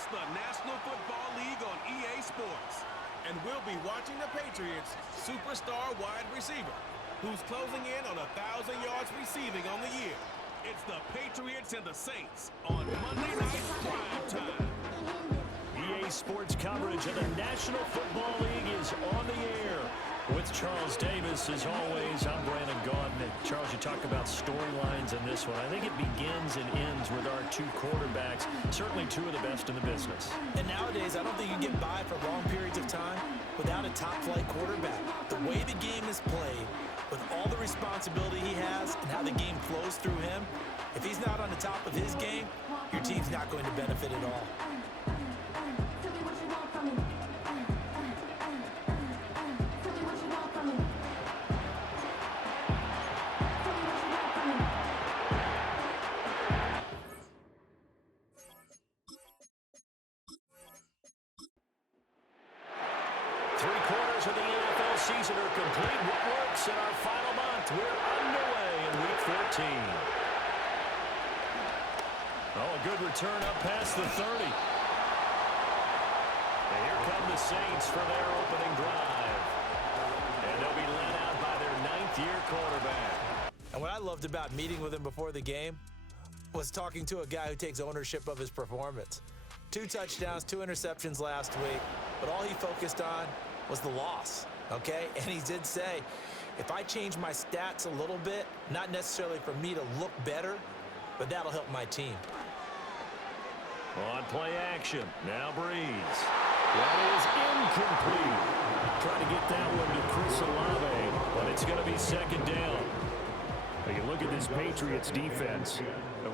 It's the National Football League on EA Sports. And we'll be watching the Patriots' superstar wide receiver, who's closing in on 1,000 yards receiving on the year. It's the Patriots and the Saints on Monday Night Prime Time. EA Sports coverage of the National Football League is on the air. With Charles Davis, as always, I'm Brandon Gaudin. Charles, you talk about storylines in this one. I think it begins and ends with our two quarterbacks, certainly two of the best in the business. And nowadays, I don't think you can get by for long periods of time without a top-flight quarterback. The way the game is played, with all the responsibility he has and how the game flows through him, if he's not on the top of his game, your team's not going to benefit at all. Three-quarters of the NFL season are complete. What works in our final month? We're underway in Week 14. Oh, a good return up past the 30. And here come the Saints for their opening drive. And they'll be led out by their ninth-year quarterback. And what I loved about meeting with him before the game was talking to a guy who takes ownership of his performance. 2 touchdowns, 2 interceptions last week, but all he focused on was the loss, okay? And he did say, if I change my stats a little bit, not necessarily for me to look better, but that'll help my team. On play action, now Breeze. That is incomplete. Try to get that one to Chris Olave, but it's going to be second down. Now you look at this Patriots defense.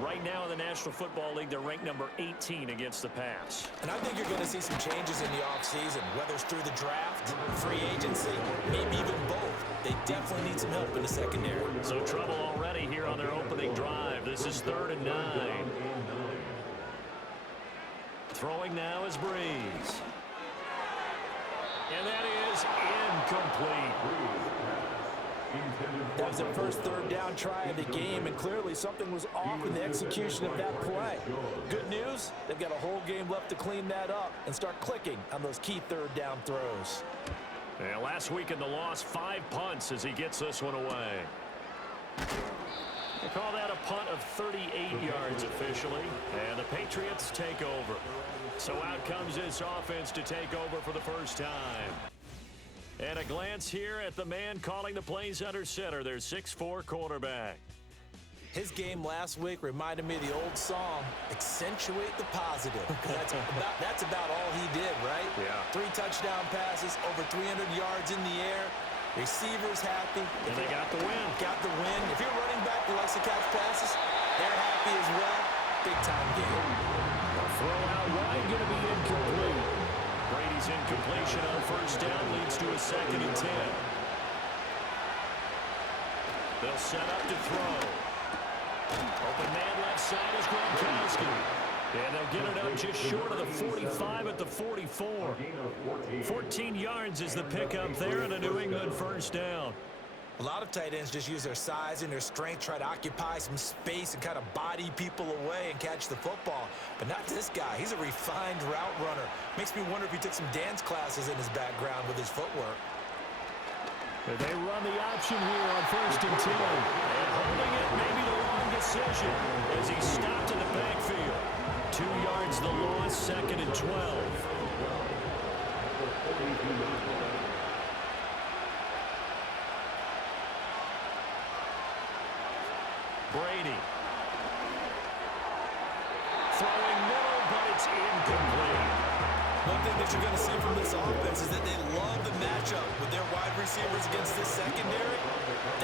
Right now in the National Football League, they're ranked number 18 against the pass. And I think you're going to see some changes in the offseason, whether it's through the draft, free agency, maybe even both. They definitely need some help in the secondary. So trouble already here on their opening drive. This is 3rd and 9. Throwing now is Breeze. And that is incomplete. That was their first 3rd down try of the game, and clearly something was off in the execution of that play. Good news, they've got a whole game left to clean that up and start clicking on those key 3rd down throws. And last week in the loss, 5 punts as he gets this one away. They call that a punt of 38 yards officially, and the Patriots take over. So out comes this offense to take over for the first time. And a glance here at the man calling the plays under center, their 6'4" quarterback. His game last week reminded me of the old song, Accentuate the Positive. That's about all he did, right? Yeah. 3 touchdown passes, over 300 yards in the air. Receivers happy. And they got the win. Got the win. If you're running back who likes to catch passes, they're happy as well. Big-time game. The throw out wide going to be incomplete. Brady's incompletion on first down leads to a 2nd and 10. They'll set up to throw. Open man left side is Gronkowski. And they'll get it up just short of the 45 at the 44. 14 yards is the pickup there and a New England first down. A lot of tight ends just use their size and their strength, try to occupy some space and kind of body people away and catch the football. But not this guy. He's a refined route runner. Makes me wonder if he took some dance classes in his background with his footwork. They run the option here on 1st and 10. And holding it may be the wrong decision as he stopped in the backfield. 2 yards the loss, 2nd and 12. Brady. Throwing middle, but it's incomplete. One thing that you're going to see from this offense is that they love the matchup with their wide receivers against this secondary.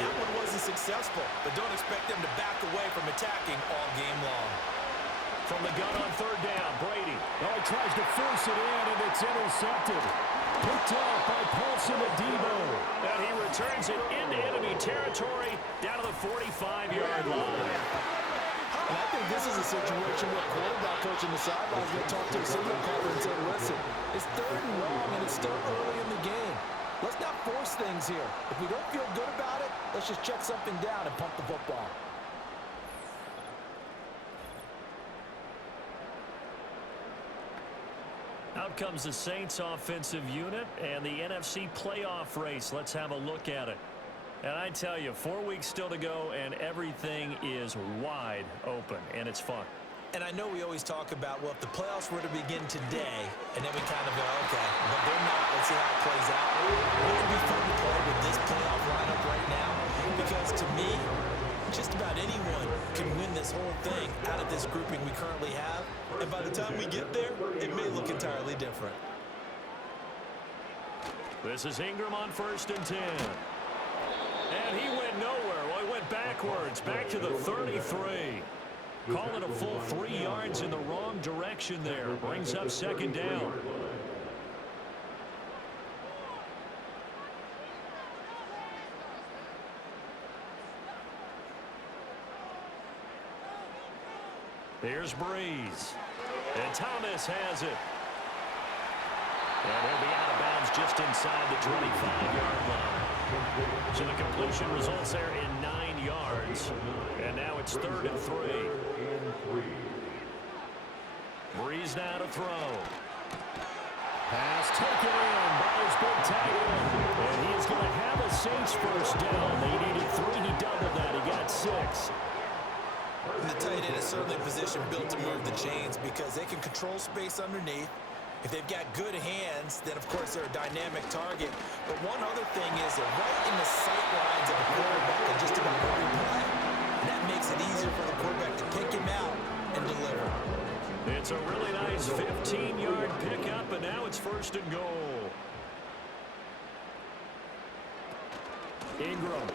That one wasn't successful, but don't expect them to back away from attacking all game long. From the gun on 3rd down, Brady. Oh, he tries to force it in, and it's intercepted. Picked off by Paulson Adebo. And he returns it into enemy territory down to the 45-yard line. And I think this is a situation where quarterback coach in the sidelines going to talk to a signal caller and say, listen, it's 3rd and long, and it's still early in the game. Let's not force things here. If we don't feel good about it, let's just check something down and pump the football. Out comes the Saints offensive unit and the NFC playoff race. Let's have a look at it. And I tell you, 4 weeks still to go, and everything is wide open, and it's fun. And I know we always talk about, well, if the playoffs were to begin today, and then we kind of go, okay, but they're not. Let's see how it plays out. Wouldn't it be fun to play with this playoff lineup right now? Because to me, just about anyone can win this whole thing out of this grouping we currently have. And by the time we get there, it may look entirely different. This is Ingram on 1st and 10. And he went nowhere. Well, he went backwards, back to the 33. Call it a full 3 yards in the wrong direction there. Brings up 2nd down. Here's Breeze. And Thomas has it. And he'll be out of bounds just inside the 25-yard line. So the completion results there in 9 yards. And now it's 3rd and 3. Breeze now to throw. Pass taken in by his big tight end. And he is going to have a Saints first down. They needed 3. He doubled that. He got 6. The tight end is certainly a position built to move the chains because they can control space underneath. If they've got good hands, then of course they're a dynamic target. But one other thing is they're right in the sight lines of the quarterback in just about every play. And that makes it easier for the quarterback to pick him out and deliver. It's a really nice 15-yard pickup, and now it's 1st and goal. Ingram.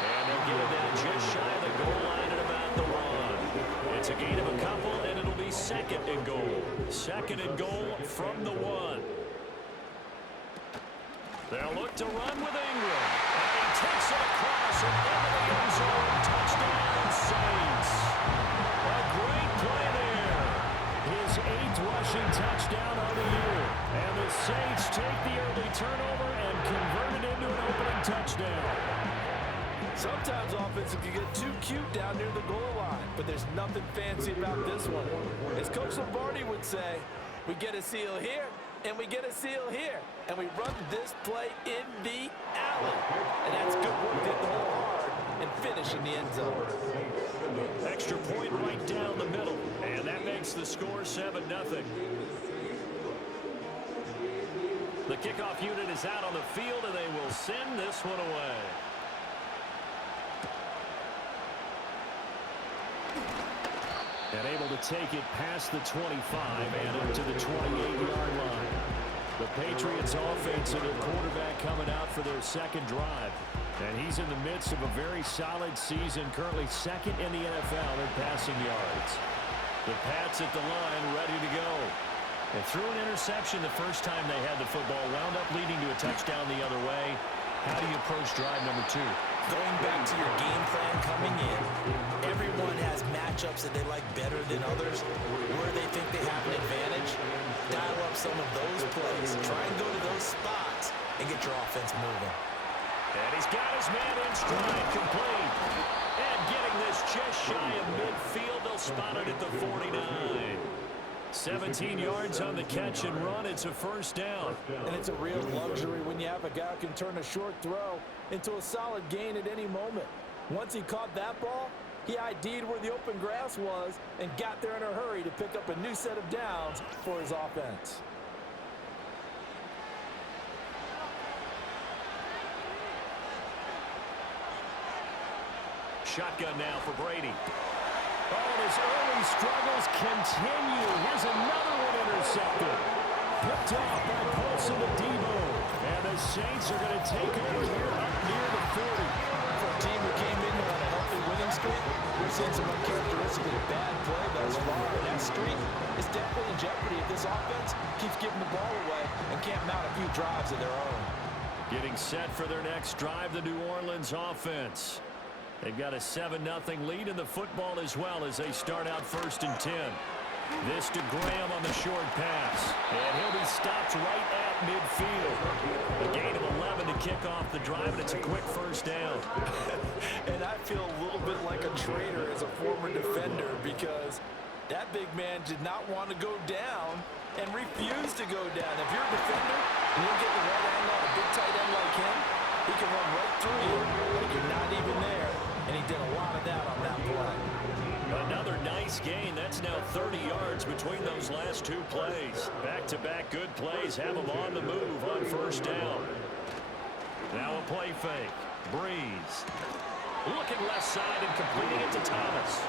And they'll get it down just shy of the goal line at about the 1. It's a gain of a couple, and it'll be 2nd and goal. 2nd and goal from the 1. They'll look to run with Ingram. And he takes it across and into the end zone. Touchdown, Saints. A great play there. His 8th rushing touchdown of the year. And the Saints take the early turnover and convert it into an opening touchdown. Sometimes offense can get too cute down near the goal line, but there's nothing fancy about this one. As Coach Lombardi would say, we get a seal here, and we get a seal here, and we run this play in the alley. And that's good work, hit the hole hard and finish in the end zone. Extra point right down the middle, and that makes the score 7-0. The kickoff unit is out on the field, and they will send this one away. And able to take it past the 25 and up to the 28-yard line. The Patriots offense and their quarterback coming out for their 2nd drive. And he's in the midst of a very solid season, currently 2nd in the NFL in passing yards. The Pats at the line, ready to go. And threw an interception the first time they had the football, wound up leading to a touchdown the other way. How do you approach drive number 2? Going back to your game plan coming in, everyone has matchups that they like better than others, where they think they have an advantage. Dial up some of those plays. Try and go to those spots and get your offense moving. And he's got his man in stride, complete. And getting this just shy of midfield, they'll spot it at the 49. 17 yards on the catch and run. It's a first down. And it's a real luxury when you have a guy who can turn a short throw into a solid gain at any moment. Once he caught that ball, he ID'd where the open grass was and got there in a hurry to pick up a new set of downs for his offense. Shotgun now for Brady. Oh, and his early struggles continue. Here's another one intercepted. Picked off by Paulson to Debo. And the Saints are going to take over here up near the 40. For a team who came in on a healthy winning streak, we're seeing some uncharacteristically bad play thus far. And that streak is definitely in jeopardy if this offense keeps giving the ball away and can't mount a few drives of their own. Getting set for their next drive, the New Orleans offense. They've got a 7-0 lead in the football as well as they start out 1st and 10. This to Graham on the short pass. And he'll be stopped right at midfield. A gain of 11 to kick off the drive, and it's a quick first down. And I feel a little bit like a traitor as a former defender because that that big man did not want to go down and refused to go down. If you're a defender and you get the right angle on a big tight end like him, he can run right through you like you're not even there, and he did a lot of that on that play. Another nice gain. That's now 30 yards between those last two plays. Back-to-back good plays have them on the move on first down. Now a play fake. Breeze. Looking left side and completing it to Thomas.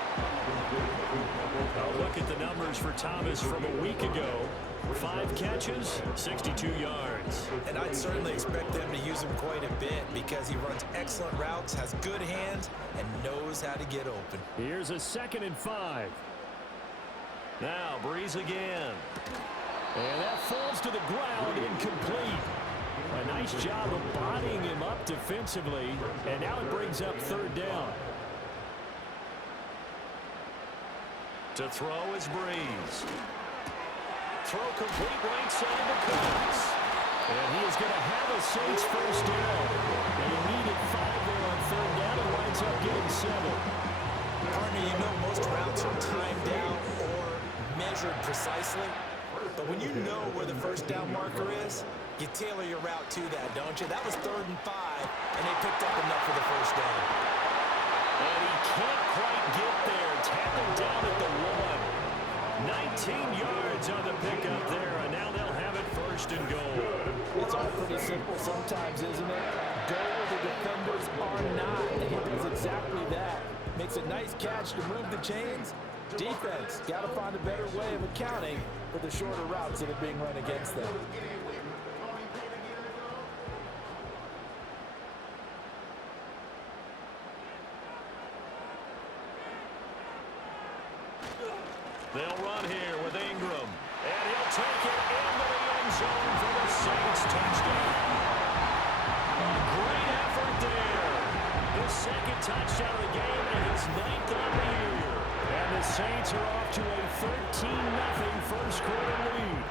A look at the numbers for Thomas from a week ago. 5 catches, 62 yards. And I'd certainly expect them to use him quite a bit because he runs excellent routes, has good hands, and knows how to get open. Here's a 2nd and 5. Now Breeze again. And that falls to the ground, incomplete. A nice job of bodying him up defensively, and now it brings up 3rd down. To throw is Breeze. Throw complete right side to Cooks. And he is going to have a Saints first down. They needed 5 there on 3rd down and winds up getting 7. Partner, you know most routes are timed down or measured precisely. But when you know where the first down marker is, you tailor your route to that, don't you? That was 3rd and 5, and they picked up enough for the first down. And he can't quite get there. Tackled down at the 1. 19 yards on the pickup there, and now they'll have it 1st and goal. It's all pretty simple sometimes, isn't it? Go where the defenders are not, and he does exactly that. Makes a nice catch to move the chains. Defense, got to find a better way of accounting for the shorter routes that are being run against them. They'll run here with Ingram. And he'll take it into the end zone for the Saints touchdown. A great effort there. The 2nd touchdown of the game and his 9th on the year. And the Saints are off to a 13-0 first quarter lead.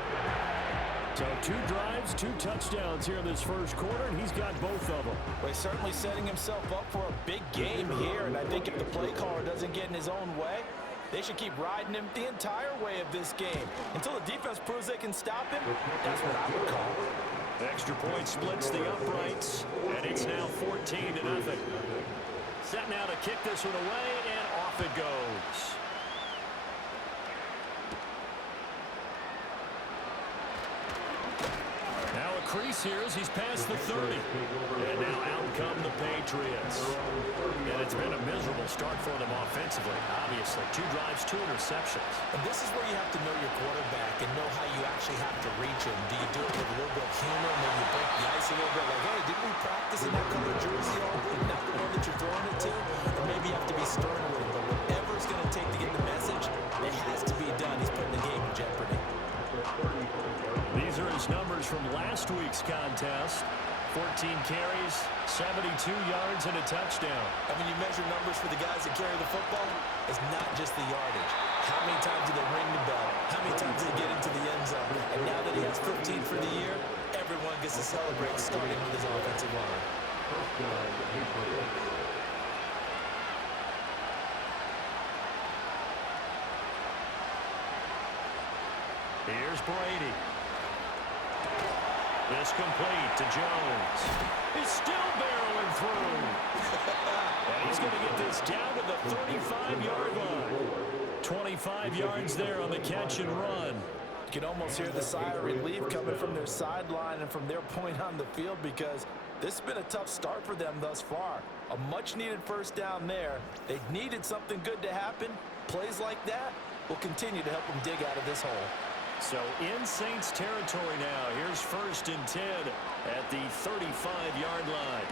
So 2 drives, 2 touchdowns here in this first quarter, and he's got both of them. Well, he's certainly setting himself up for a big game here, and I think if the play caller doesn't get in his own way, they should keep riding him the entire way of this game. Until the defense proves they can stop him, that's what I would call. Extra point splits the uprights, and it's now 14-0. Set now to kick this one away, and off it goes. Now a crease here as he's past the 30. And now out come the Patriots. And it's been a miserable start for them offensively, obviously. 2 drives, 2 interceptions. And this is where you have to know your quarterback and know how you actually have to reach him. Do you do it with a little bit of humor, maybe break the ice a little bit, like, hey, didn't we practice in that color jersey all week, not the one that you're throwing it to? Or maybe you have to be stern with him, but whatever it's going to take to get the message, it has to be done. He's putting the game in jeopardy. These are his numbers from last week's contest. 14 carries, 72 yards, and a touchdown. And when you measure numbers for the guys that carry the football, it's not just the yardage. How many times do they ring the bell? How many times do they get into the end zone? And now that he has 15 for the year, everyone gets to celebrate starting with his offensive line. Here's Brady. This complete to Jones. He's still barreling through. And he's going to get this down to the 35-yard line. 25 yards there on the catch and run. You can almost hear the sigh of relief coming from their sideline and from their point on the field because this has been a tough start for them thus far. A much-needed first down there. They needed something good to happen. Plays like that will continue to help them dig out of this hole. So in Saints territory now. Here's 1st and 10 at the 35-yard line.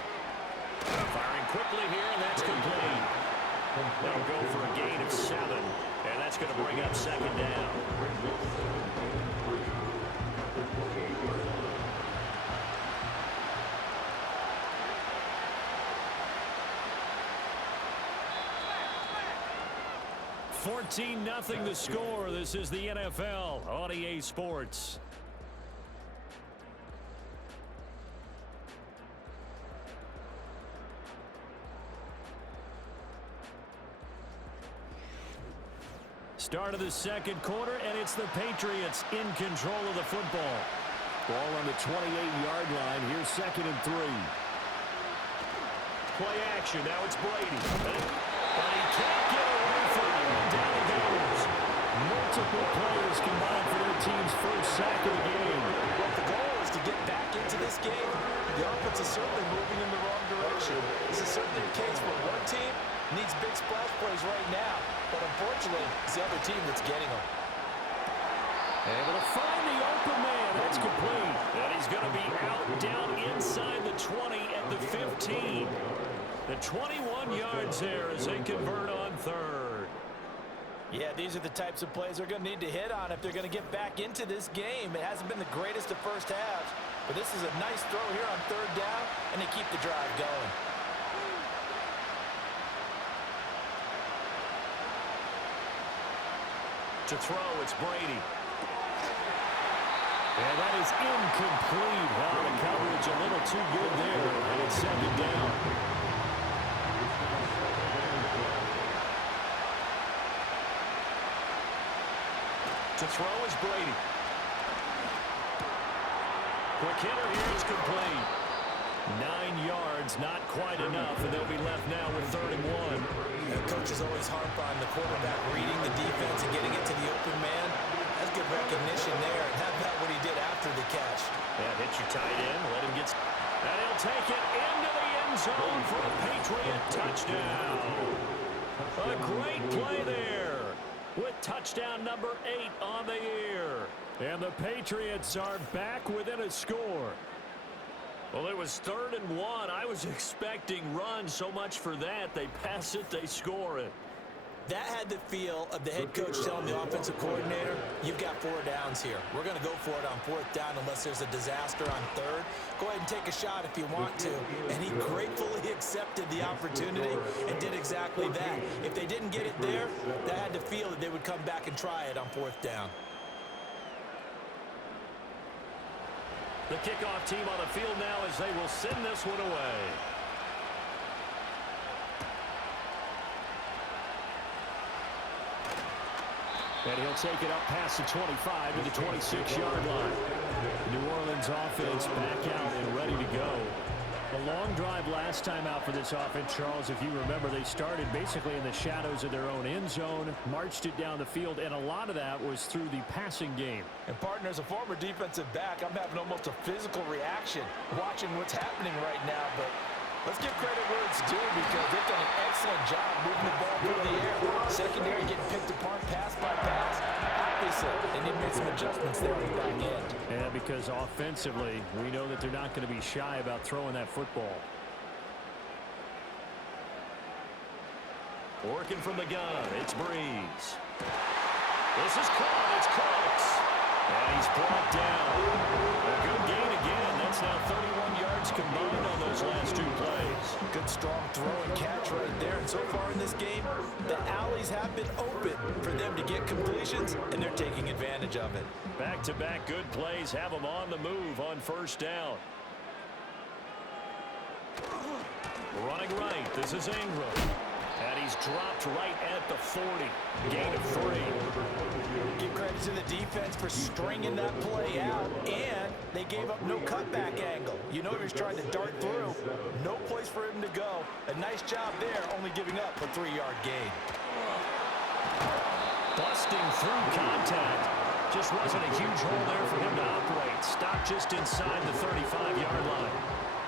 Firing quickly here, and that's complete. They'll go for a gain of 7, and that's going to bring up 2nd down. $14-0 the score. This is the NFL on EA Sports. Start of the second quarter, and it's the Patriots in control of the football. Ball on the 28-yard line. Here's 2nd and 3. Play action. Now it's Brady. But he can't get away from it. Down he goes. Multiple players combined for their team's first sack of the game. Well, the goal is to get back into this game. The offense is certainly moving in the wrong direction. This is certainly a case where one team needs big splash plays right now, but unfortunately, it's the other team that's getting them. Able to find the open man. That's complete. And he's going to be out down inside the 20 at the 15. The 21 yards there as they convert on 3rd. Yeah, these are the types of plays they're going to need to hit on if they're going to get back into this game. It hasn't been the greatest of first halves, but this is a nice throw here on 3rd down, and they keep the drive going. To throw, it's Brady. And that is incomplete. Wow, the coverage a little too good there, and it's 2nd down. To throw is Brady. Quick hitter here is complete. 9 yards, not quite enough, and they'll be left now with 3rd and 1. And coaches always harp on the quarterback reading the defense and getting it to the open man. That's good recognition there, and how about what he did after the catch? Yeah, hit your tight end, let him get... And he'll take it into the end zone for a Patriot touchdown. A great play there with touchdown number 8 on the year. And the Patriots are back within a score. Well, it was 3rd and 1. I was expecting runs, so much for that. They pass it, they score it. That had the feel of the head coach telling the offensive coordinator, you've got 4 downs here. We're going to go for it on 4th down unless there's a disaster on 3rd. Go ahead and take a shot if you want to. And he gratefully accepted the opportunity and did exactly that. If they didn't get it there, that had the feel that they would come back and try it on 4th down. The kickoff team on the field now as they will send this one away. And he'll take it up past the 25 to the 26-yard line. The New Orleans offense back out and ready to go. A long drive last time out for this offense, Charles. If you remember, they started basically in the shadows of their own end zone, marched it down the field, and a lot of that was through the passing game. And partner, as a former defensive back, I'm having almost a physical reaction watching what's happening right now. But let's give credit where it's due because they've done an excellent job moving the ball through the air. Secondary getting picked apart pass by pass. Obviously, they need to make some adjustments there on the back end. Yeah, because offensively, we know that they're not going to be shy about throwing that football. Working from the gun, it's Breeze. This is caught, it's Cooks. And he's brought down. A good gain again. That's now 31 yards combined on those last 2 plays. Good strong throw and catch right there. And so far in this game, the alleys have been open for them to get completions, and they're taking advantage of it. Back-to-back good plays have them on the move on 1st down. Running right, this is Ingram. And he's dropped right at the 40. Gain of 3. Give credit to the defense for stringing that play out, and they gave up no cutback angle. You know he was trying to dart through. No place for him to go. A nice job there, only giving up a 3-yard gain. Busting through contact. Just wasn't a huge hole there for him to operate. Stopped just inside the 35-yard line.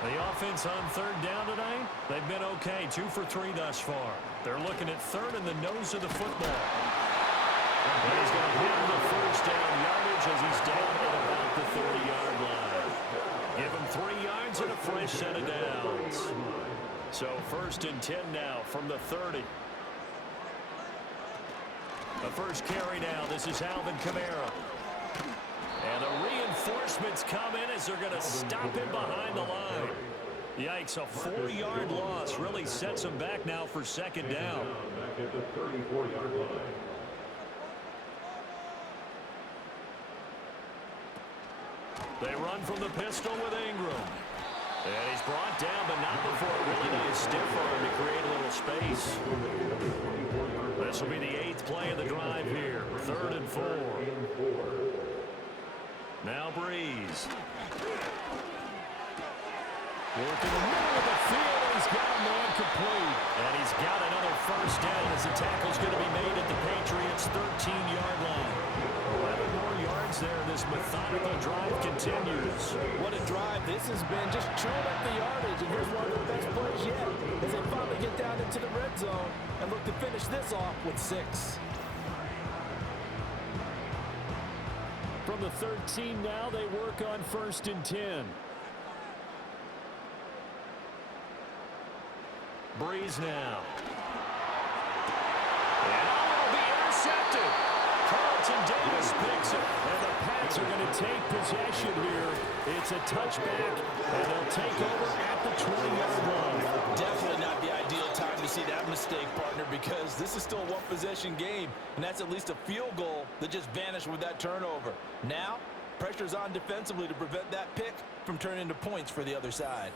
The offense on 3rd down tonight, they've been okay. 2 for 3 thus far. They're looking at 3rd in the nose of the football. And he's going to have the 1st down yardage as he's down at about the 30-yard line. Give him 3 yards and a fresh set of downs. So 1st and 10 now from the 30. The first carry now. This is Alvin Kamara. And the reinforcements come in as they're going to stop him behind the line. Yikes, a 4-yard loss really sets him back now for 2nd down. They run from the pistol with Ingram. And he's brought down, but not before a really nice stiff arm to create a little space. This will be the 8th play of the drive here. Working the middle of the field, and he's got a man complete. And he's got another first down as the tackle's going to be made at the Patriots' 13-yard line. 11 more yards there. This methodical drive continues. What a drive this has been. Just chewing up the yardage. And here's one of their best plays yet as they finally get down into the red zone and look to finish this off with 6. From the 13 now, they work on 1st and 10. Breeze now. And will be intercepted. Carlton Davis picks it. And the Pats are going to take possession here. It's a touchback, and they'll take over at the 20-yard line. Definitely not the ideal time to see that mistake, partner, because this is still a one-possession game, and that's at least a field goal that just vanished with that turnover. Now, pressure's on defensively to prevent that pick from turning into points for the other side.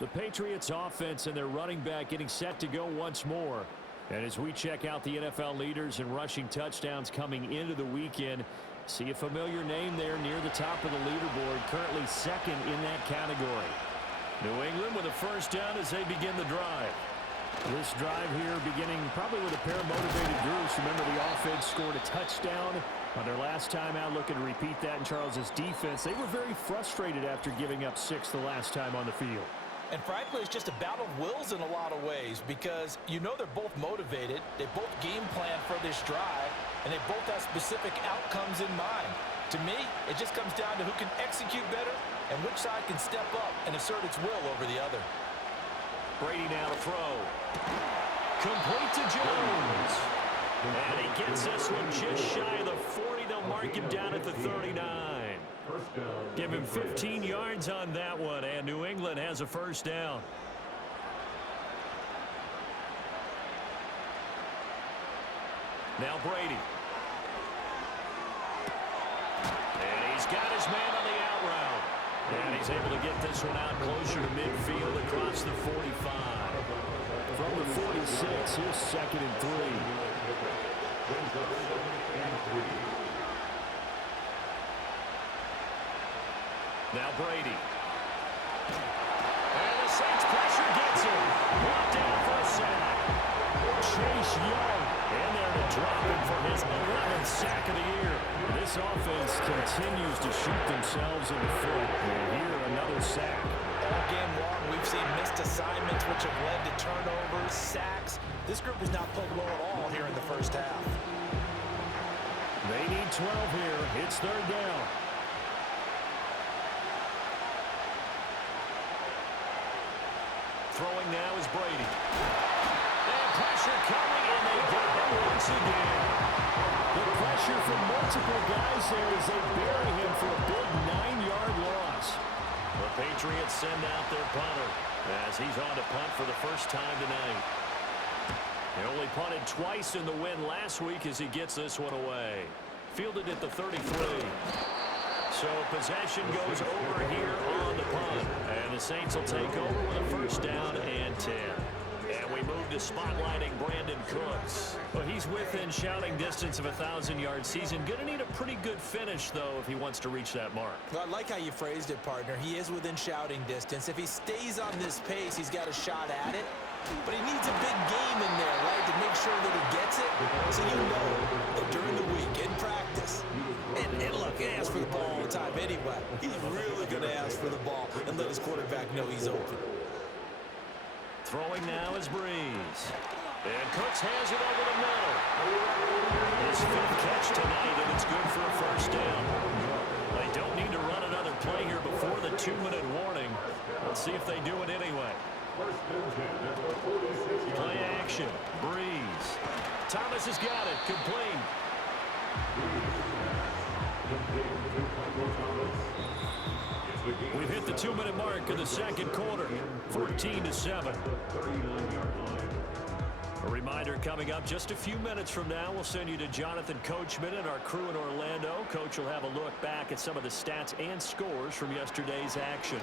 The Patriots offense and their running back getting set to go once more. And as we check out the NFL leaders in rushing touchdowns coming into the weekend, see a familiar name there near the top of the leaderboard, currently second in that category. New England with a first down as they begin the drive. This drive here beginning probably with a pair of motivated groups. Remember, the offense scored a touchdown on their last time out. Looking to repeat that in Charles's defense. They were very frustrated after giving up 6 the last time on the field. And frankly, it's just a battle of wills in a lot of ways because you know they're both motivated, they both game plan for this drive, and they both have specific outcomes in mind. To me, it just comes down to who can execute better and which side can step up and assert its will over the other. Brady now to throw. Complete to Jones. And he gets this one just shy of the 40. They'll mark him down at the 39. Give him 15 yards on that one, and New England has a first down. Now Brady. And he's got his man on the out route. And he's able to get this one out closer to midfield across the 45. From the 46, here's 2nd and 3. Now Brady. And the Saints pressure gets him. Brought down for a sack. Chase Young in there to drop him for his 11th sack of the year. This offense continues to shoot themselves in the foot. And here, another sack. All game long, we've seen missed assignments which have led to turnovers, sacks. This group has not played well at all here in the first half. They need 12 here. It's 3rd down. Throwing now is Brady. And pressure coming, and they got him once again. The pressure from multiple guys there as they bury him for a big 9-yard loss. The Patriots send out their punter as he's on to punt for the first time tonight. He only punted twice in the win last week as he gets this one away. Fielded at the 33. So possession goes over here on the punt. And the Saints will take over with a first down and 10. And we move to spotlighting Brandon Cooks. Well, he's within shouting distance of a 1,000-yard season. Going to need a pretty good finish, though, if he wants to reach that mark. Well, I like how you phrased it, partner. He is within shouting distance. If he stays on this pace, he's got a shot at it. But he needs a big game in there, right, to make sure that he gets it. So you know that during the week, in practice, and look, he asks for the ball all the time anyway. He's really going to ask for the ball and let his quarterback know he's open. Throwing now is Breeze. And Cooks has it over the middle. His 5th catch tonight, and it's good for a first down. They don't need to run another play here before the 2-minute warning. Let's see if they do it anyway. Play action. Breeze. Thomas has got it. Complete. We've hit the 2-minute mark of the second quarter. 14-7. A reminder coming up just a few minutes from now. We'll send you to Jonathan Coachman and our crew in Orlando. Coach will have a look back at some of the stats and scores from yesterday's action.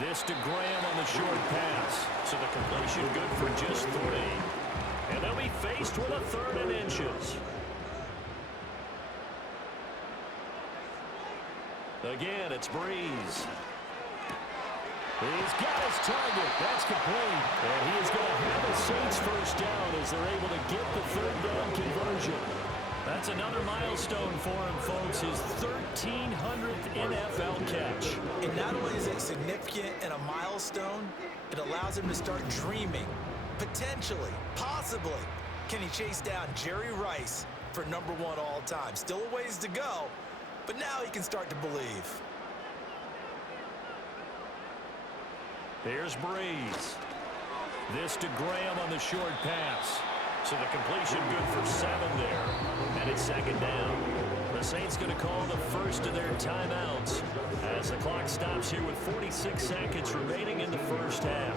This to Graham on the short pass. So the completion good for just 3. And they'll be faced with a 3rd and inches. Again, it's Breeze. He's got his target. That's complete. And he is going to have a Saints first down as they're able to get the third down conversion. That's another milestone for him, folks, his 1,300th NFL catch. And not only is it significant and a milestone, it allows him to start dreaming, potentially, possibly. Can he chase down Jerry Rice for #1 all time? Still a ways to go, but now he can start to believe. Here's Breeze. This to Graham on the short pass. So the completion good for 7 there. And it's second down. The Saints going to call the first of their timeouts as the clock stops here with 46 seconds remaining in the first half.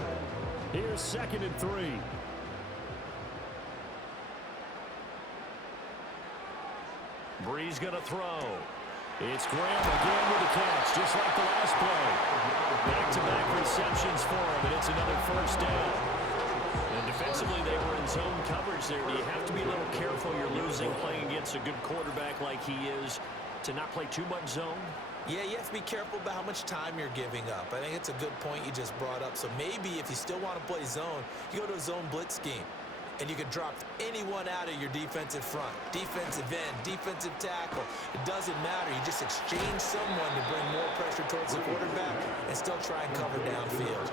Here's 2nd and 3. Breeze going to throw. It's Graham again with a catch, just like the last play. Back-to-back receptions for him, and it's another first down. And defensively, they were in zone coverage there. Do you have to be a little careful? You're losing playing against a good quarterback like he is to not play too much zone? Yeah, you have to be careful about how much time you're giving up. I think it's a good point you just brought up. So maybe if you still want to play zone, you go to a zone blitz scheme. And you can drop anyone out of your defensive front. Defensive end, defensive tackle. It doesn't matter. You just exchange someone to bring more pressure towards the quarterback and still try and cover downfield.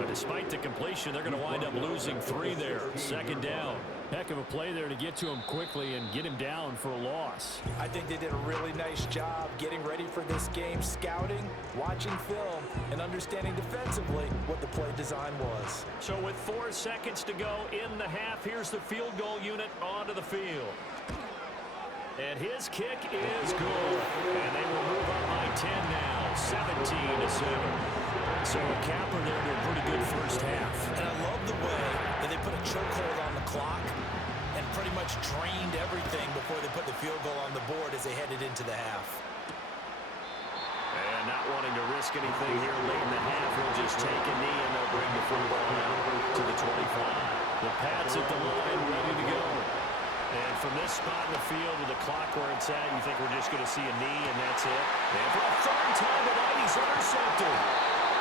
But despite the completion, they're going to wind up losing 3 there. Second down. Heck of a play there to get to him quickly and get him down for a loss. I think they did a really nice job getting ready for this game, scouting, watching film, and understanding defensively what the play design was. So with 4 seconds to go in the half, here's the field goal unit onto the field. And his kick is good. And they will move up by 10 now, 17-7. So a capper there to a pretty good first half. And I love the way that they put a chokehold on the clock and pretty much drained everything before they put the field goal on the board as they headed into the half. And not wanting to risk anything here late in the half, he'll just take a knee and they'll bring the football out to the 25. The Pats at the line, ready to go. And from this spot in the field with the clock where it's at, you think we're just going to see a knee and that's it? And for a third time tonight, he's intercepted.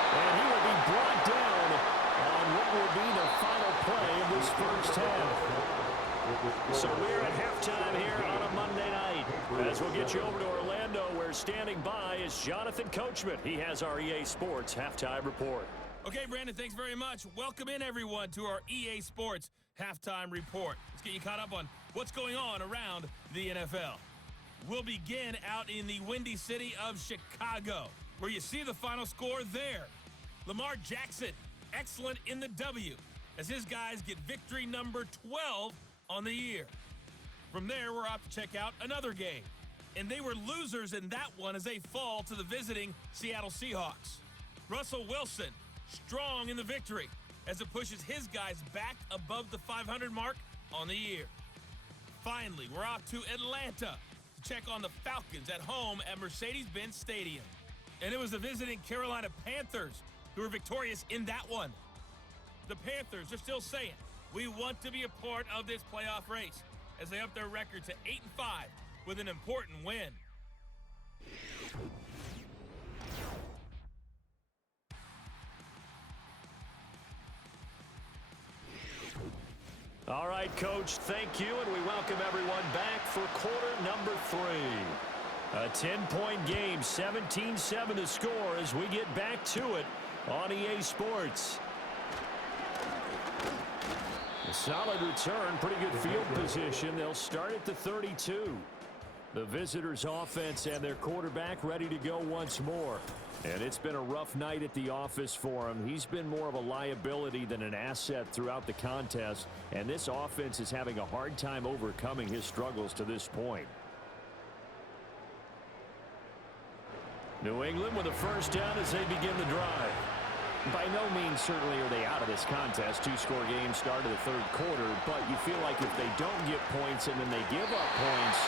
And he will be brought down on what will be the final play of this first half. So we're at halftime here on a Monday night. As we'll get you over to Orlando, where standing by is Jonathan Coachman. He has our EA Sports Halftime Report. Okay, Brandon, thanks very much. Welcome in, everyone, to our EA Sports Halftime Report. Let's get you caught up on what's going on around the NFL. We'll begin out in the windy city of Chicago, where you see the final score there. Lamar Jackson, excellent in the W, as his guys get victory number 12 on the year. From there, we're off to check out another game. And they were losers in that one as they fall to the visiting Seattle Seahawks. Russell Wilson, strong in the victory, as it pushes his guys back above the 500 mark on the year. Finally, we're off to Atlanta to check on the Falcons at home at Mercedes-Benz Stadium. And it was the visiting Carolina Panthers who were victorious in that one. The Panthers are still saying, we want to be a part of this playoff race, as they up their record to 8-5 with an important win. All right, Coach, thank you, and we welcome everyone back for quarter number 3. A 10-point game, 17-7 to score as we get back to it on EA Sports. A solid return, pretty good field position. They'll start at the 32. The visitors' offense and their quarterback ready to go once more. And it's been a rough night at the office for him. He's been more of a liability than an asset throughout the contest. And this offense is having a hard time overcoming his struggles to this point. New England with a first down as they begin the drive. By no means certainly are they out of this contest. 2-score game start of the third quarter, but you feel like if they don't get points and then they give up points,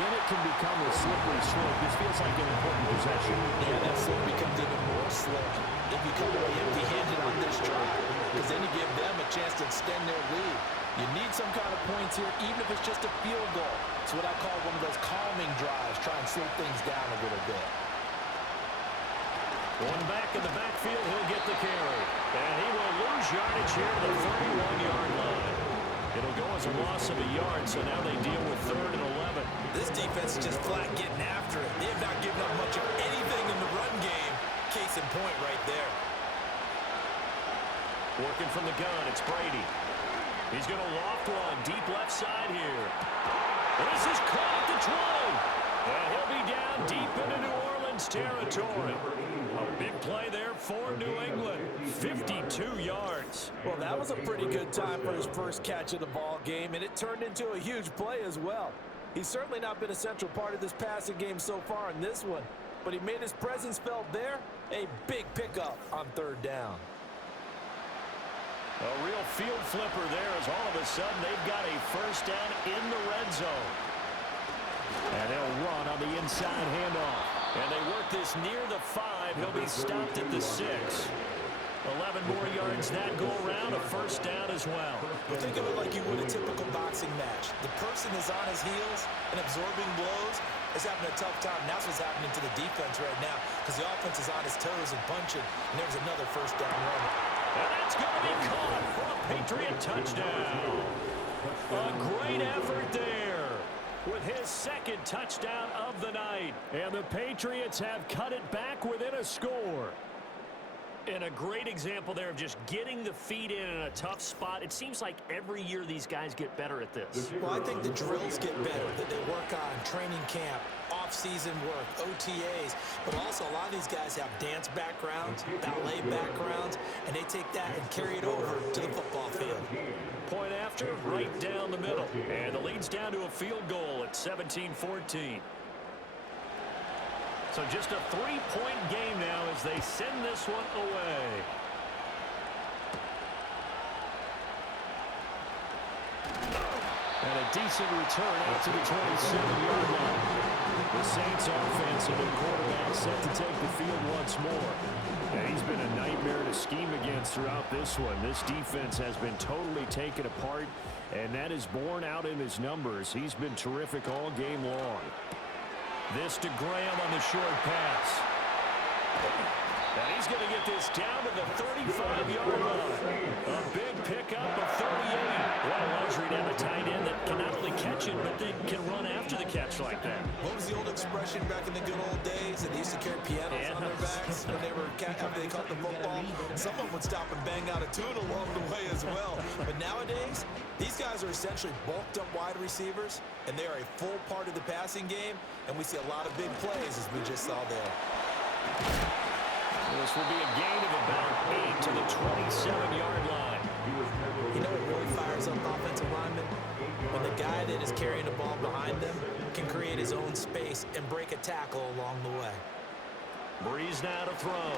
then it can become a slippery slope. This feels like an important possession. Yeah, that slope becomes even more slick if you come away empty-handed on this drive, because then you give them a chance to extend their lead. You need some kind of points here, even if it's just a field goal. It's what I call one of those calming drives. Try and slow things down a little bit. One back in the backfield, he'll get the carry. And he will lose yardage here to the 31-yard line. It'll go as a loss of a yard, so now they deal with 3rd and 11. This defense is just flat getting after it. They have not given up much of anything in the run game. Case in point right there. Working from the gun, it's Brady. He's going to loft one deep left side here. This is caught at the 20. And he'll be down deep into New Orleans territory. A big play there for New England. 52 yards. Well, that was a pretty good time for his first catch of the ball game, and it turned into a huge play as well. He's certainly not been a central part of this passing game so far in this one, but he made his presence felt there. A big pickup on 3rd down. A real field flipper there as all of a sudden they've got a first down in the red zone. And they'll run on the inside handoff. And they work this near the 5. He'll be stopped at the 6. 11 more yards that go around, a first down as well. Well, think of it like you would a typical boxing match. The person is on his heels and absorbing blows is having a tough time. And that's what's happening to the defense right now because the offense is on his toes and punching. And there's another first down run. And that's going to be caught for a Patriot touchdown. A great effort there with his 2nd touchdown of the night. And the Patriots have cut it back within a score. And a great example there of just getting the feet in a tough spot. It seems like every year these guys get better at this. Well, I think the drills get better, that they work on training camp, off-season work, OTAs, but also a lot of these guys have dance backgrounds, ballet backgrounds, and they take that and carry it over to the football field. Point after, right down the middle. And the lead's down to a field goal at 17-14. So just a 3-point game now as they send this one away. And a decent return out to the 27-yard line. The Saints offense and their quarterback set to take the field once more. And he's been a nightmare to scheme against throughout this one. This defense has been totally taken apart, and that is borne out in his numbers. He's been terrific all game long. This to Graham on the short pass. And he's going to get this down to the 35-yard line. A big pickup of 38. What a luxury to have a tight end that can not only catch it, but then can run after the catch like that. What was the old expression back in the good old days? That they used to carry pianos on their backs when they were after they caught the football. Someone would stop and bang out a tune along the way as well. But nowadays, these guys are essentially bulked up wide receivers, and they are a full part of the passing game, and we see a lot of big plays as we just saw there. This will be a gain of about 8 to the 27-yard line. You know what really fires up offensive linemen? When the guy that is carrying the ball behind them can create his own space and break a tackle along the way. Breeze now to throw.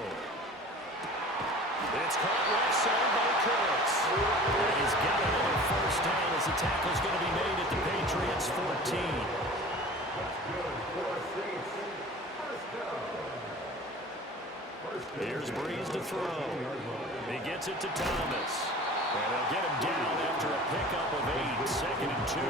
It's caught left side by Cooks. And he's got another first down as the tackle's going to be made at the Patriots 14. Here's Breeze to throw. He gets it to Thomas. And they'll get him down after a pickup of 8, 2nd and 2.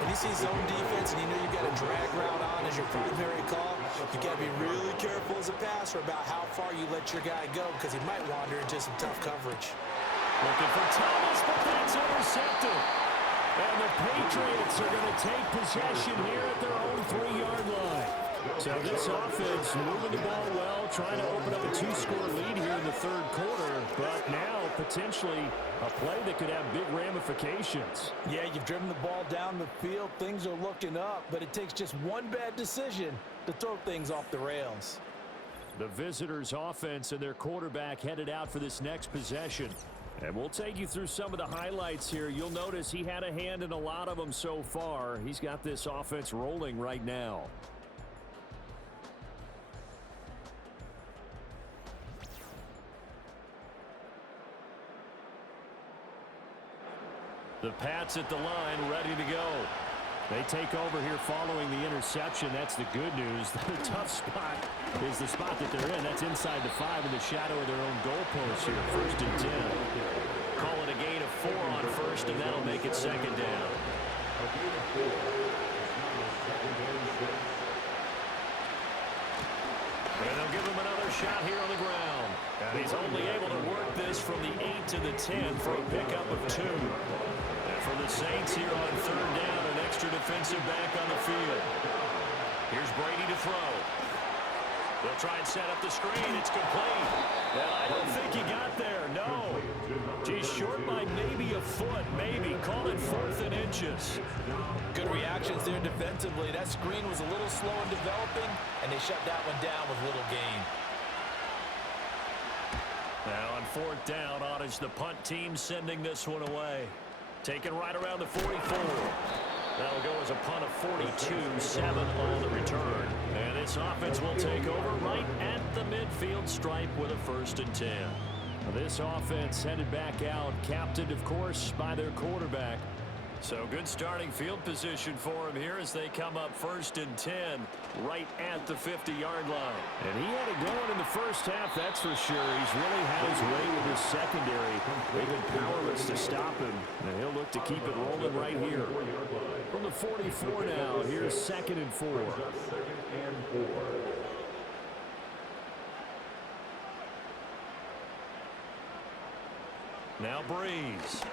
When you see zone defense and you know you've got a drag route on as your primary call, you got to be really careful as a passer about how far you let your guy go because he might wander into some tough coverage. Looking for Thomas, but that's intercepted. And the Patriots are going to take possession here at their own 3-yard line. So this offense moving the ball well, trying to open up a 2-score lead here in the 3rd quarter, but now potentially a play that could have big ramifications. Yeah, you've driven the ball down the field. Things are looking up, but it takes just one bad decision to throw things off the rails. The visitors' offense and their quarterback headed out for this next possession. And we'll take you through some of the highlights here. You'll notice he had a hand in a lot of them so far. He's got this offense rolling right now. The Pats at the line, ready to go. They take over here following the interception. That's the good news. The tough spot is the spot that they're in. That's inside the 5 in the shadow of their own goalpost here. 1st and 10. Call it a gain of 4 on 1st, and that'll make it 2nd down. And they'll give him an shot here on the ground. And he's only able to work this from the 8 to the 10 for a pickup of 2. And for the Saints here on third down, an extra defensive back on the field. Here's Brady to throw. They'll try and set up the screen. It's complete. And I don't think he got there. No. He's short by maybe a foot. Maybe. Call it 4th and inches. Good reactions there defensively. That screen was a little slow in developing, and they shut that one down with little gain. Now on 4th down, Ottage, the punt team sending this one away. Taken right around the 44. That'll go as a punt of 42-7 on the return. And this offense will take over right at the midfield stripe with a 1st and 10. This offense headed back out, captained, of course, by their quarterback. So good starting field position for him here as they come up 1st and 10 right at the 50-yard line. And he had it going in the first half, that's for sure. He's really had his way with his secondary. They've been powerless to stop him, and he'll look to keep it rolling right here. From the 44 now, here's 2nd and 4. Now Breeze.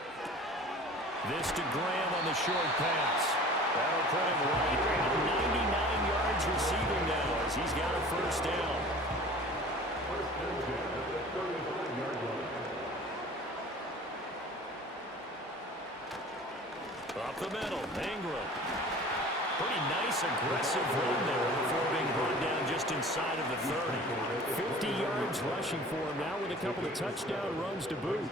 This to Graham on the short pass. That'll put him right at 99 yards receiving now as he's got a 1st down. Up the middle, Ingram. Pretty nice aggressive run there before being brought down just inside of the 30. 50 yards rushing for him now with a couple of touchdown runs to boot.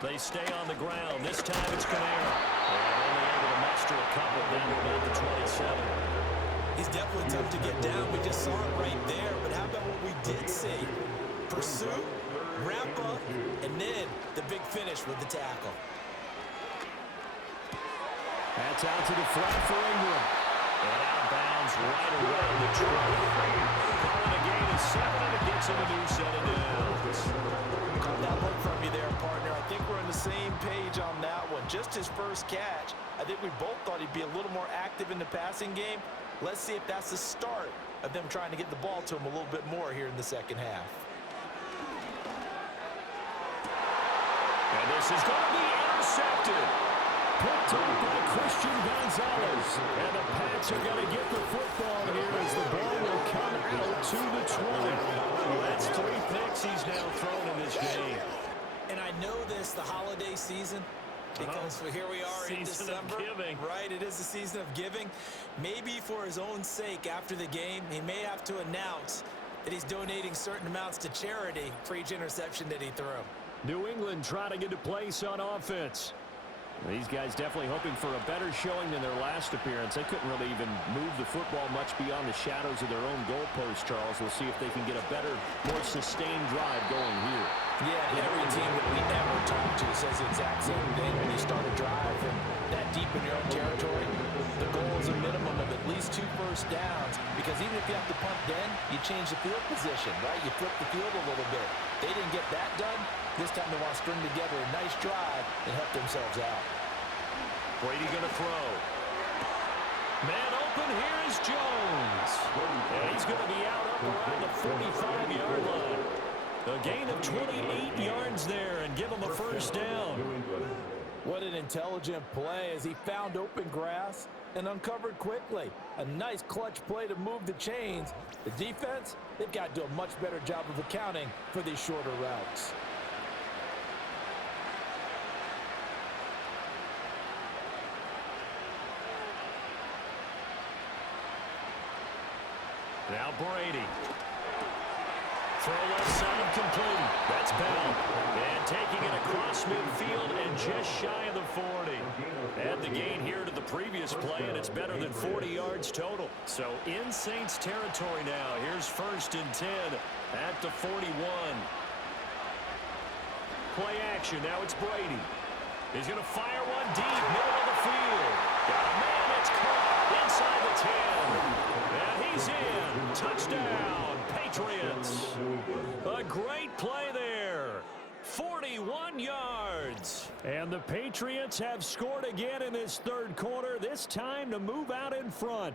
They stay on the ground. This time it's Canara. And only able to muster a couple down to about the 27. He's definitely tough to get down. We just saw it right there. But how about what we did see? Pursuit, wrap up, and then the big finish with the tackle. That's out to the flat for Ingram. And out of bounds right around the 20. Calling a gain of 7, and it gets him a new set of downs. Caught that look from you there, partner. I think we're on the same page on that one. Just his first catch. I think we both thought he'd be a little more active in the passing game. Let's see if that's the start of them trying to get the ball to him a little bit more here in the second half. And this is going to be intercepted. Picked up by Christian Gonzalez. And the Pats are going to get the football here as the ball will come out to the 20. Well, that's 3 picks he's now thrown in this game. And I know this, the holiday season, because here we are in December. Season of giving. Right, it is the season of giving. Maybe for his own sake after the game, he may have to announce that he's donating certain amounts to charity for each interception that he threw. New England trying to get a place on offense. These guys definitely hoping for a better showing than their last appearance. They couldn't really even move the football much beyond the shadows of their own goalpost, Charles. We'll see if they can get a better, more sustained drive going here. Yeah, every team that we ever talk to says the exact same thing. When you start a drive from that deep in your own territory, the goal is a minimum of at least 2 first downs, because even if you have to punt then, you change the field position, right? You flip the field a little bit. They didn't get that done. This time they want to string together a nice drive and help themselves out. Brady going to throw. Man open, here is Jones. And he's going to be out up around the 45-yard line. A gain of 28 yards there and give him a 1st down. What an intelligent play as he found open grass and uncovered quickly. A nice clutch play to move the chains. The defense, they've got to do a much better job of accounting for these shorter routes. Now Brady. Throw left side complete. That's Bell. And taking it across midfield and just shy of the 40. Add the gain here to the previous play, and it's better than 40 yards total. So in Saints territory now. Here's 1st and 10 at the 41. Play action. Now it's Brady. He's going to fire one deep, middle of the field. Got a man. It's caught inside the 10. And he's in. Touchdown, Patriots. A great play there. 41 yards. And the Patriots have scored again in this 3rd quarter, this time to move out in front.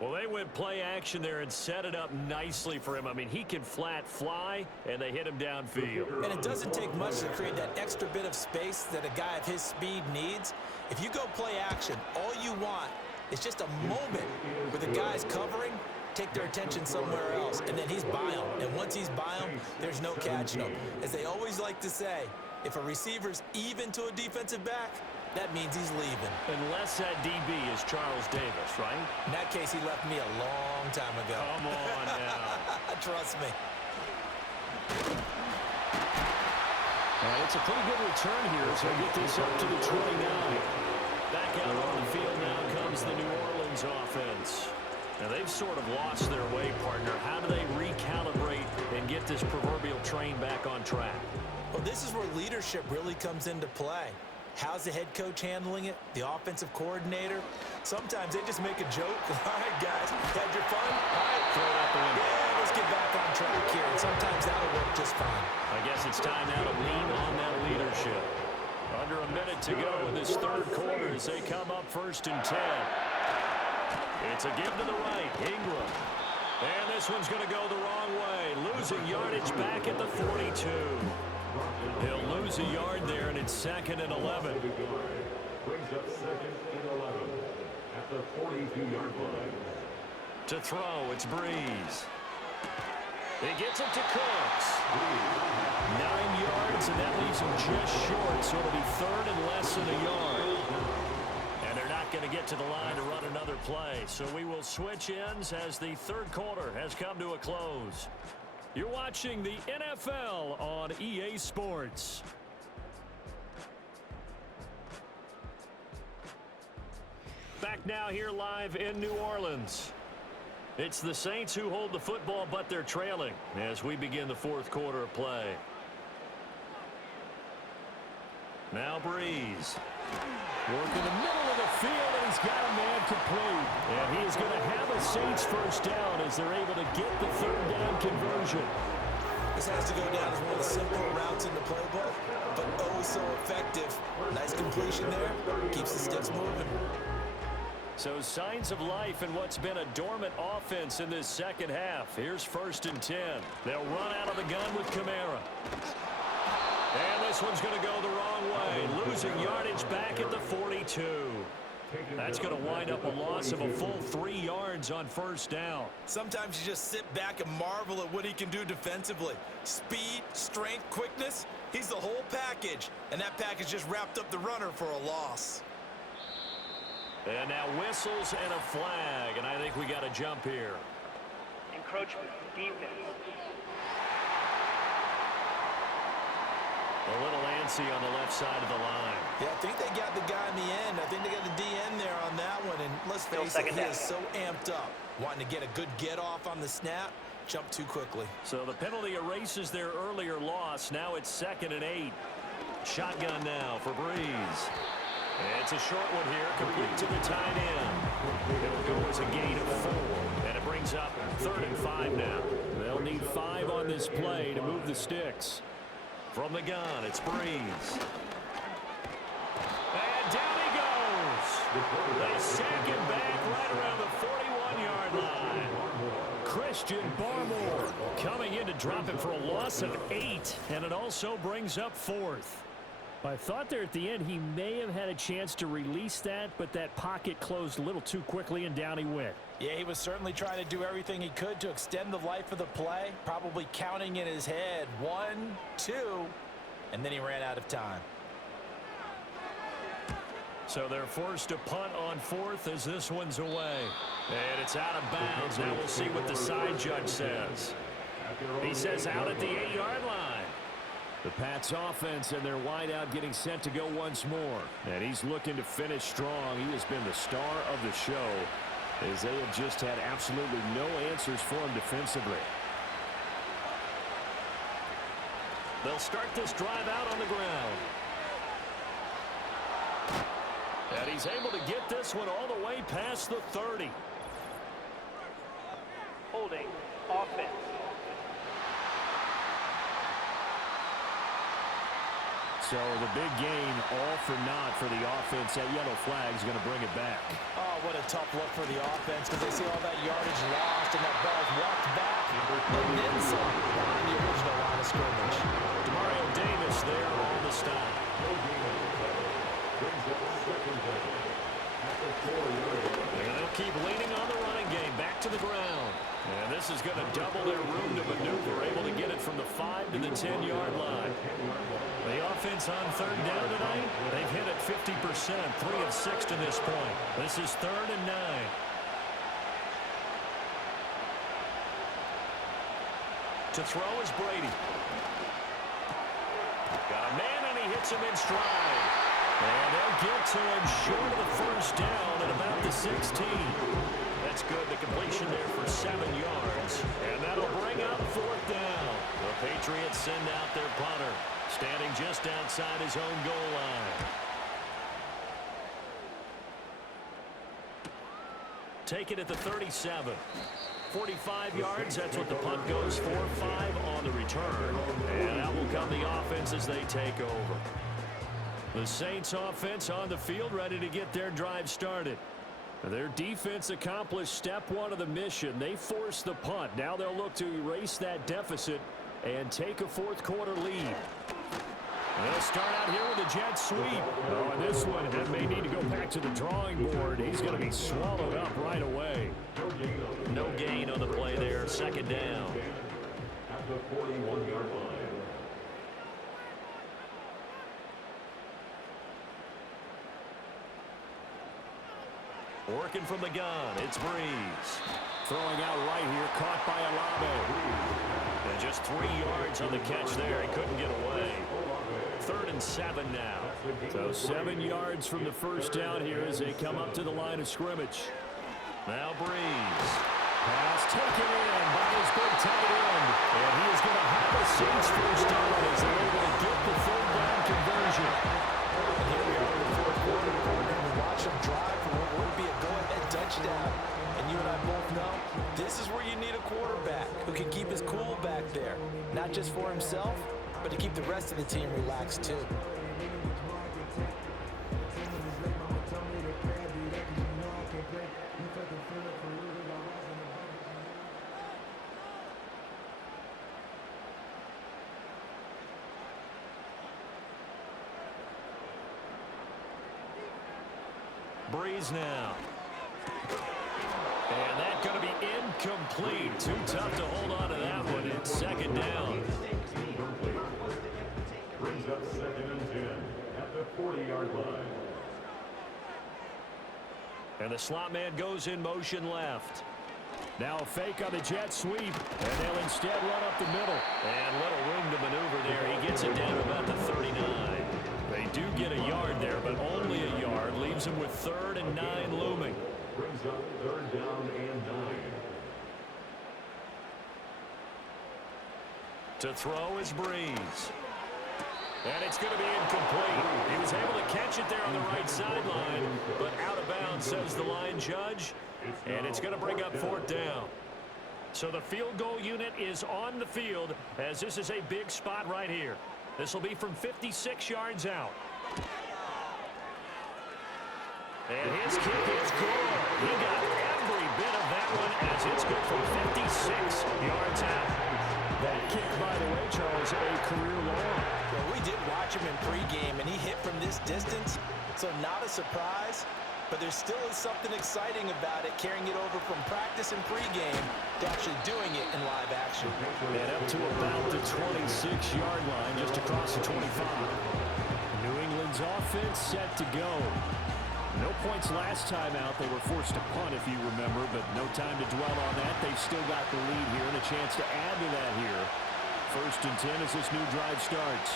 Well, they went play action there and set it up nicely for him. I mean, he can flat fly, and they hit him downfield. And it doesn't take much to create that extra bit of space that a guy of his speed needs. If you go play action, all you want is just a moment where the guy's covering, take their attention somewhere else, and then he's by him. And once he's by him, there's no catching him. As they always like to say, if a receiver's even to a defensive back, that means he's leaving. Unless that DB is Charles Davis, right? In that case, he left me a long time ago. Come on now. Trust me. And it's a pretty good return here, so get this up to the 29. Back out on the field now comes the New Orleans offense. Now, they've sort of lost their way, partner. How do they recalibrate and get this proverbial train back on track? Well, this is where leadership really comes into play. How's the head coach handling it? The offensive coordinator? Sometimes they just make a joke. All right, guys, had your fun? All right, throw it out the window. Yeah, let's get back on track here. And sometimes that'll work just fine. I guess it's time now to lean on that leadership. Under a minute to go in this third quarter as they come up 1st and 10. It's a give to the right, Ingram. And this one's going to go the wrong way. Losing yardage back at the 42. He'll lose a yard there, and it's 2nd and 11. Brings up 2nd and 11 at the 42-yard line. To throw, it's Breeze. He gets it to Cooks. 9 yards, and that leaves him just short, so it'll be 3rd and less than a yard. And they're not going to get to the line to run another play, so we will switch ends as the third quarter has come to a close. You're watching the NFL on EA Sports. Back now here live in New Orleans. It's the Saints who hold the football, but they're trailing as we begin the fourth quarter of play. Now Breeze. Working the middle of the field, and he's got a man complete. And he is going to have a Saints first down as they're able to get the third down conversion. This has to go down as one of the simpler routes in the playbook, but oh so effective. Nice completion there. Keeps the sticks moving. So signs of life in what's been a dormant offense in this second half. Here's 1st and 10. They'll run out of the gun with Kamara. And this one's going to go the wrong way. Losing yardage back at the 42. That's going to wind up a loss of a full 3 yards on first down. Sometimes you just sit back and marvel at what he can do defensively. Speed, strength, quickness. He's the whole package. And that package just wrapped up the runner for a loss. And now whistles and a flag. And I think we got a jump here. Encroachment, defense. A little antsy on the left side of the line. Yeah, I think they got the guy in the end. I think they got the DN there on that one. And let's face it, he is so amped up. Wanting to get a good get off on the snap, jump too quickly. So the penalty erases their earlier loss. Now it's 2nd and 8. Shotgun now for Breeze. And it's a short one here, complete to the tight end. It'll go as a gain of 4. And it brings up 3rd and 5 now. They'll need 5 on this play to move the sticks. From the gun, it's Breeze. And down he goes. They sack him back right around the 41-yard line. Christian Barmore coming in to drop him for a loss of 8. And it also brings up 4th. I thought there at the end he may have had a chance to release that, but that pocket closed a little too quickly, and down he went. Yeah, he was certainly trying to do everything he could to extend the life of the play, probably counting in his head 1, 2, and then he ran out of time. So they're forced to punt on 4th as this one's away. And it's out of bounds. Now we'll see what the side judge says. He says out at the 8-yard line. The Pats offense and their wideout getting set to go once more. And he's looking to finish strong. He has been the star of the show as they have just had absolutely no answers for him defensively. They'll start this drive out on the ground. And he's able to get this one all the way past the 30. So the big gain all for naught for the offense. That yellow flag is going to bring it back. Oh, what a tough look for the offense because they see all that yardage lost and that ball walked back and then some behind the original line of scrimmage. Demario Davis there on the stop. And they'll keep leaning on the running game. Back to the ground. And this is going to double their room to maneuver. Able to get it from the 5 to the 10-yard line. The offense on third down tonight, they've hit it 50%, 3 of 6 to this point. This is 3rd and 9. To throw is Brady. Got a man, and he hits him in stride. And they'll get to him short of the first down at about the 16. That's good. The completion there for 7 yards. And that'll bring up 4th down. The Patriots send out their punter, standing just outside his own goal line. Take it at the 37. 45 yards, that's what the punt goes for. 5 on the return. And out will come the offense as they take over. The Saints offense on the field, ready to get their drive started. Their defense accomplished step 1 of the mission. They forced the punt. Now they'll look to erase that deficit and take a 4th quarter lead. They'll start out here with a jet sweep. Oh, and this one may need to go back to the drawing board. He's going to be swallowed up right away. No gain on the play there. 2nd down. At the 41-yard line. Working from the gun, it's Breeze. Throwing out right here, caught by Olave. And just 3 yards on the catch there. He couldn't get away. 3rd and 7 now. So 7 yards from the first down here as they come up to the line of scrimmage. Now Breeze. Pass taken in by his big tight end. And he is going to have a Saints first down as they're able to get the 3rd down conversion. And here we are in the 4th quarter. We're going to watch them drive for what would be a go-ahead touchdown. And you and I both know this is where you need a quarterback who can keep his cool back there. Not just for himself, but to keep the rest of the team relaxed too. Breeze now. And that's going to be incomplete. Too tough to hold on to that one. It's 2nd down. Brings up 2nd and 10 at the 40-yard line. And the slot man goes in motion left. Now a fake on the jet sweep, and they'll instead run up the middle. And little room to maneuver there. He gets it down to about the 39. They do get a yard there, but only a yard. Leaves him with 3rd and 9 looming. Brings up 3rd down and 9. To throw is Breeze. And it's going to be incomplete. He was able to catch it there on the right sideline, but out of bounds, says the line judge. And it's going to bring up 4th down. So the field goal unit is on the field as this is a big spot right here. This will be from 56 yards out. And his kick is good. He got every bit of that one as it's good from 56 yards out. That kick, by the way, Charles, a career long. Well, we did watch him in pregame, and he hit from this distance, so not a surprise. But there still is something exciting about it, carrying it over from practice and pregame to actually doing it in live action. And up to about the 26-yard line, just across the 25. New England's offense set to go. No points last time out. They were forced to punt, if you remember, but no time to dwell on that. They've still got the lead here and a chance to add to that here. 1st and 10 as this new drive starts.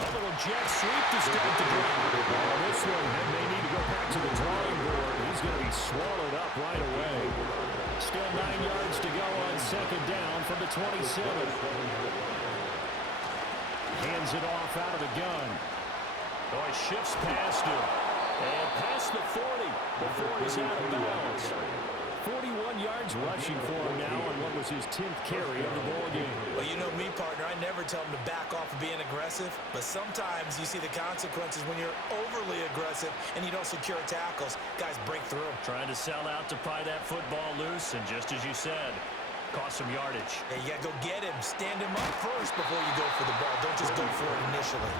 A little jet sweep to start the drive. This one may need to go back to the drawing board. He's going to be swallowed up right away. Still 9 yards to go on 2nd down from the 27. Hands it off out of the gun. Oh, he shifts past him. And past the 40 before he's out of bounds. 41 yards rushing for him now on what was his 10th carry of the ball game. Well, you know me, partner. I never tell him to back off of being aggressive, but sometimes you see the consequences when you're overly aggressive and you don't secure tackles. Guys break through. Trying to sell out to pry that football loose, and just as you said, cost some yardage. Yeah, you got to go get him. Stand him up first before you go for the ball. Don't just go for it initially.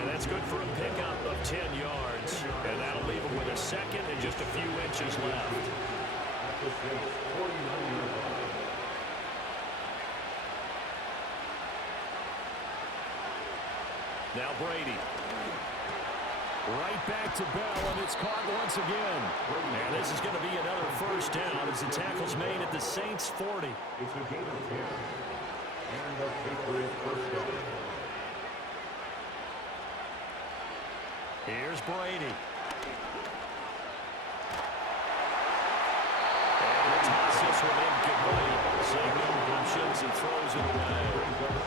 And that's good for a pickup of 10 yards. And that'll leave him with a second and just a few inches left. Now Brady. Right back to Bell, and it's caught once again. And this is going to be another first down as the tackle's made at the Saints' 40. It's a gain of 10. And the Patriots first down. Here's Brady. This one incomplete. Seeing no options and throws it away.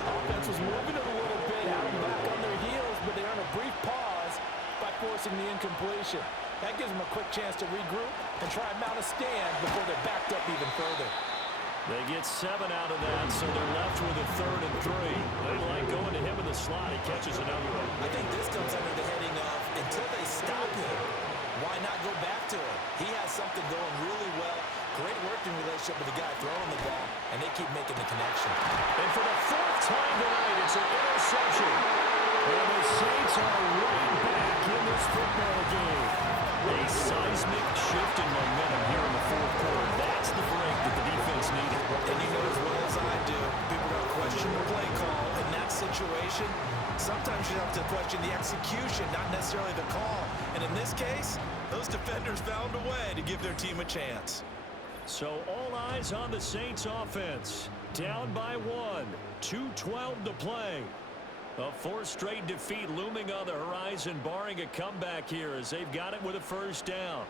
Offense was moving it a little bit, out and back on their heels, but they earn a brief pause by forcing the incompletion. That gives them a quick chance to regroup and try and mount a stand before they're backed up even further. They get 7 out of that, so they're left with a 3rd and 3. They like going to him in the slot. He catches another one. I think this comes under the heading of until they stop him, why not go back to him? He has something going really well. Great working relationship with the guy throwing the ball, and they keep making the connection. And for the 4th time tonight, it's an interception. And the Saints are right back in this football game. A seismic shift in momentum here in the 4th quarter. That's the break that the defense needed. And you know as well as I do, people are going to question the play call in that situation. Sometimes you have to question the execution, not necessarily the call. And in this case, those defenders found a way to give their team a chance. So all eyes on the Saints offense. Down by 1. 2:12 to play. A 4th straight defeat looming on the horizon, barring a comeback here as they've got it with a first down.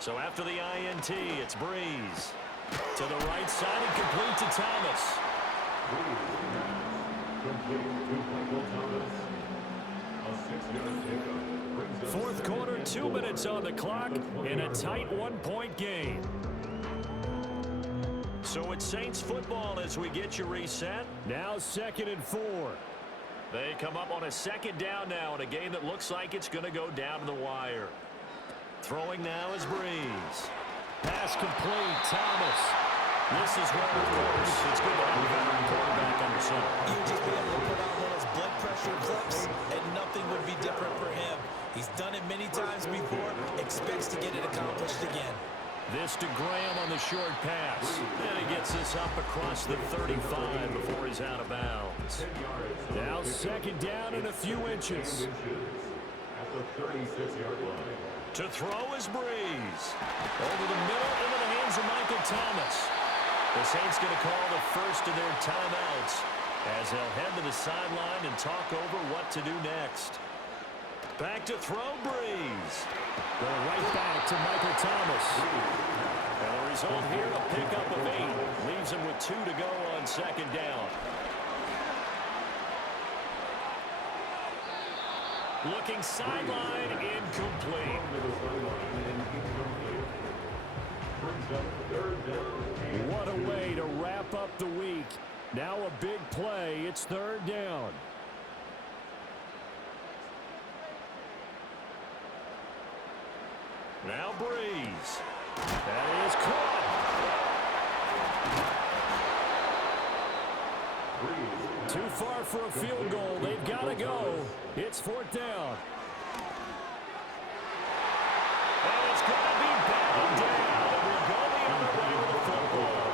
So after the INT, it's Breeze. To the right side and complete to Thomas. Complete to Michael Thomas. A 6-yard pickup. 4th quarter, 2 minutes on the clock in a tight 1-point game. So it's Saints football as we get you reset. Now 2nd and 4. They come up on a 2nd down now in a game that looks like it's going to go down to the wire. Throwing now is Breeze. Pass complete, Thomas. This is where, of course, it's good to have a veteran quarterback under center. You'd just be able to put on one of those blood pressure clips, and nothing would be different for him. He's done it many times before, expects to get it accomplished again. This to Graham on the short pass. And he gets this up across the 35 before he's out of bounds. Now 2nd down and a few inches. At the 36-yard line. To throw is Breeze. Over the middle into the hands of Michael Thomas. The Saints going to call the first of their timeouts as they'll head to the sideline and talk over what to do next. Back to throw, Breeze. Going right back to Michael Thomas. And the result here, a pickup of 8. Leaves him with 2 to go on 2nd down. Looking sideline, incomplete. What a way to wrap up the week. Now a big play. It's 3rd down. Now Breeze. That is caught. Too far for a field goal. They've got to go. It's 4th down. And it's going to be batted down. It will go the other way with the football.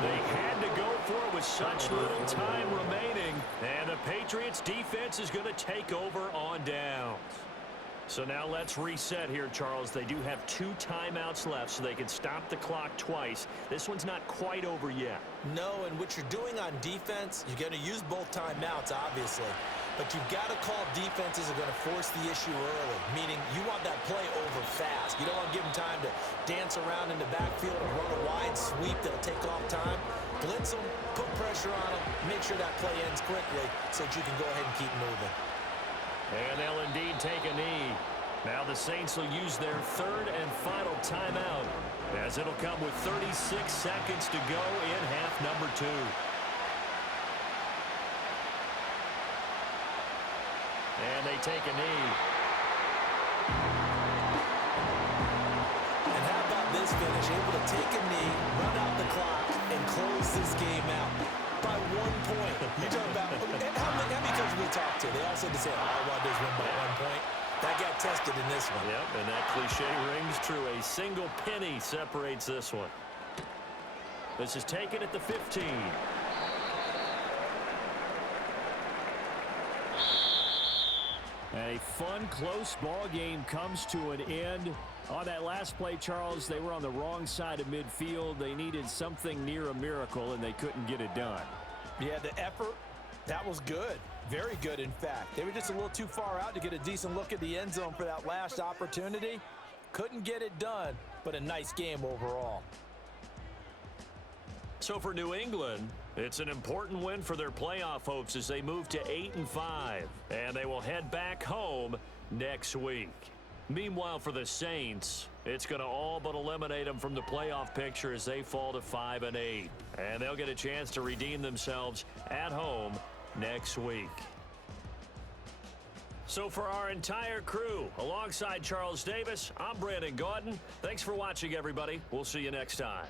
They had to go for it with such little time remaining. And the Patriots defense is going to take over on downs. So now let's reset here, Charles. They do have 2 timeouts left, so they can stop the clock twice. This one's not quite over yet. No, and what you're doing on defense, you're going to use both timeouts, obviously. But you've got to call defenses that are going to force the issue early, meaning you want that play over fast. You don't want to give them time to dance around in the backfield and run a wide sweep that'll take off time. Blitz them, put pressure on them, make sure that play ends quickly so that you can go ahead and keep moving. And they'll indeed take a knee. Now the Saints will use their third and final timeout, as it'll come with 36 seconds to go in half number 2. And they take a knee. And how about this finish? Able to take a knee, run out the clock, and close this game out by 1 point. You talk about how many coaches we talk to? They all said to say, all I want to do is win by 1 point. That got tested in this one. Yep, and that cliche rings true. A single penny separates this one. This is taken at the 15. A fun, close ball game comes to an end. On that last play, Charles, they were on the wrong side of midfield. They needed something near a miracle, and they couldn't get it done. Yeah, the effort, that was good. Very good, in fact. They were just a little too far out to get a decent look at the end zone for that last opportunity. Couldn't get it done, but a nice game overall. So for New England, it's an important win for their playoff hopes as they move to 8-5, and they will head back home next week. Meanwhile, for the Saints, it's going to all but eliminate them from the playoff picture as they fall to 5-8, and they'll get a chance to redeem themselves at home next week. So for our entire crew, alongside Charles Davis, I'm Brandon Gaudin. Thanks for watching, everybody. We'll see you next time.